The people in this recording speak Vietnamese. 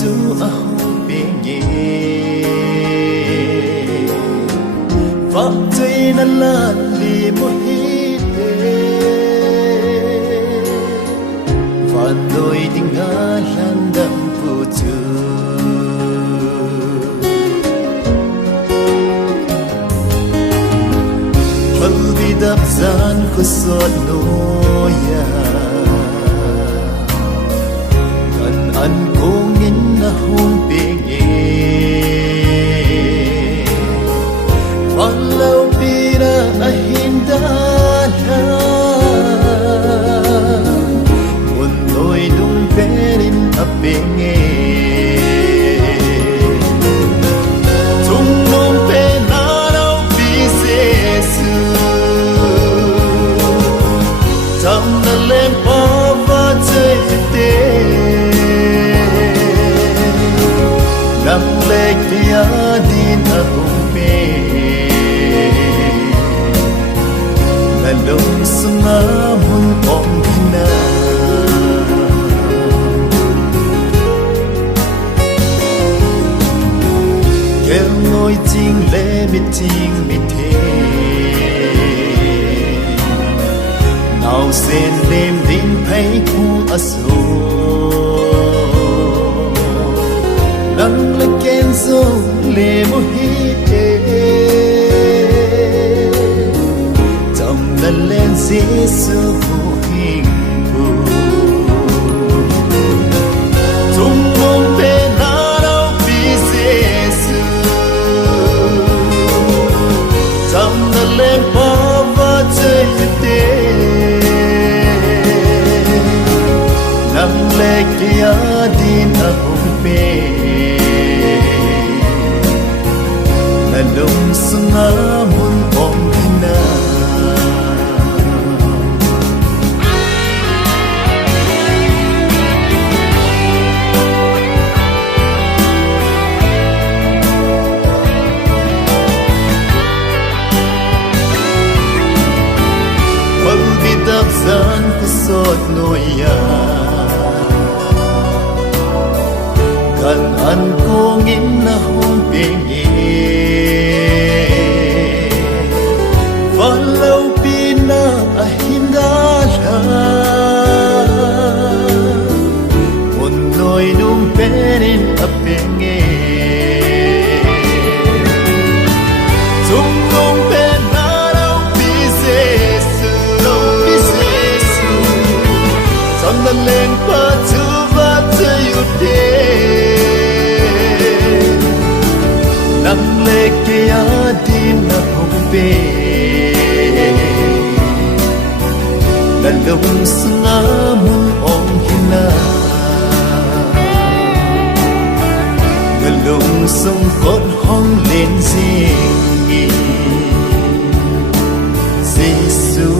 chú a bên nhẹ vợ chơi năn là li một hít và đôi tình ngã lan đậm phụ chú hal vi đập gian khu sốt nôi an kong in na hong pingi follow pira ahindala munoy dung perin apingi tung nong penaraw bisesu tam na lem pava chete nang lek dia din akong pe lalong sumamon ong hina kel ngồi ting le mi ting mi the nào sen đêm din thấy khu aso nang leken zo le mo hi tam na len jesu hu hing bu tum mong pe na rao bi jesu tam na len pa va che te nang le kia din a hong pe nalong sunga mun ong hina wal bidap zan kusot noya kan an kong in na hong pingi follow pina ahindala munoy nung perin apenge tumong penaraw bisesu samdaleng pa tuva tayude nang leke adin na humpe lalong sunga mun ong hina ngalong song kot hong len sing Giêsu